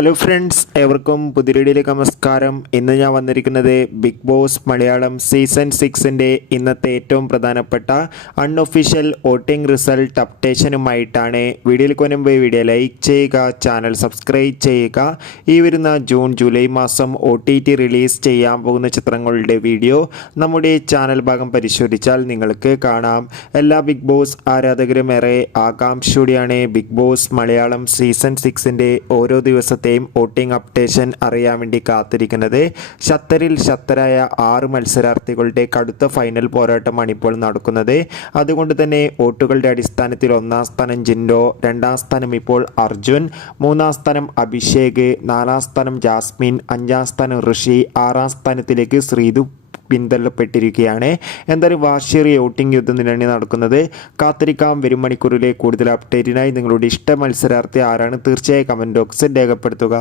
Hello friends, ഏവർക്കും പുതിയ വീഡിയോയിലേക്ക് നമസ്കാരം. ഇന്ന് ഞാൻ വന്നിരിക്കുന്നത് ബിഗ് ബോസ് മലയാളം സീസൺ 6ൻ്റെ ഇന്നത്തെ ഏറ്റവും പ്രധാനപ്പെട്ട അൺഒഫീഷ്യൽ വോട്ടിംഗ് റിസൾട്ട് അപ്ഡേഷനുമായിട്ടാണ്. വീഡിയോയിലേക്ക് വരുമ്പോൾ വീഡിയോ ലൈക്ക് ചെയ്യുക, ചാനൽ സബ്സ്ക്രൈബ് ചെയ്യുക. ഈ വരുന്ന ജൂൺ ജൂലൈ മാസം OTT റിലീസ് ചെയ്യാൻ പോകുന്ന ചിത്രങ്ങളുടെ വീഡിയോ നമ്മുടെ ചാനൽ ഭാഗം പരിശോധിച്ചാൽ നിങ്ങൾക്ക് കാണാം. എല്ലാ ബിഗ് ബോസ് ആരാധകരും ഏറെ ആകാംക്ഷയോടെയാണ് ബിഗ് ബോസ് മലയാളം സീസൺ 6ൻ്റെ ഓരോ ദിവസത്തെ വോട്ടിംഗ് അപ്ഡേഷൻ അറിയാൻ വേണ്ടി കാത്തിരിക്കുന്നത്. ശക്തരായ 6 മത്സരാർത്ഥികളുടെ കടുത്ത ഫൈനൽ പോരാട്ടമാണ് ഇപ്പോൾ നടക്കുന്നത്. അതുകൊണ്ട് തന്നെ വോട്ടുകളുടെ അടിസ്ഥാനത്തിൽ 1ാം സ്ഥാനം ജിൻഡോ, 2ാം സ്ഥാനം ഇപ്പോൾ അർജുൻ, 3ാം സ്ഥാനം അഭിഷേക്, 4ാം സ്ഥാനം ജാസ്മിൻ, 5ാം സ്ഥാനം ഋഷി, 6ാം സ്ഥാനത്തിലേക്ക് ശ്രീതു പിന്തള്ളപ്പെട്ടിരിക്കുകയാണ്. എന്തായാലും വാശിയേറിയ വോട്ടിംഗ് യുദ്ധം തന്നെയാണ് നടക്കുന്നത്. കാത്തിരിക്കാം വരും മണിക്കൂറിലെ കൂടുതൽ അപ്ഡേറ്റിനായി. നിങ്ങളുടെ ഇഷ്ട മത്സരാർത്ഥി ആരാണ്? തീർച്ചയായും കമൻറ്റ് ബോക്സിൽ രേഖപ്പെടുത്തുക.